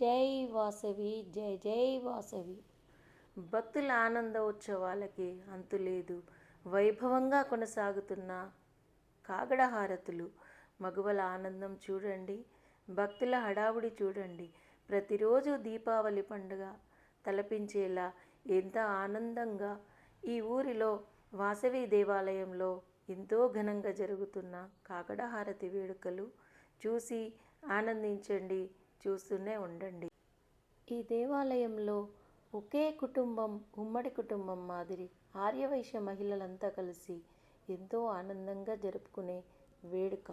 జై వాసవి, జై జై వాసవి. భక్తుల ఆనందోత్సవాలకి అంతులేదు. వైభవంగా కొనసాగుతున్న కాగడ హారతులు. మగువల ఆనందం చూడండి, భక్తుల హడావుడి చూడండి. ప్రతిరోజు దీపావళి పండుగ తలపించేలా ఎంత ఆనందంగా ఈ ఊరిలో వాసవి దేవాలయంలో ఎంతో ఘనంగా జరుగుతున్న కాగడ హారతి వేడుకలు చూసి ఆనందించండి, చూస్తూనే ఉండండి. ఈ దేవాలయంలో ఒకే కుటుంబం, ఉమ్మడి కుటుంబం మాదిరి ఆర్యవైశ్య మహిళలంతా కలిసి ఎంతో ఆనందంగా జరుపుకునే వేడుక.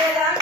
Yeah.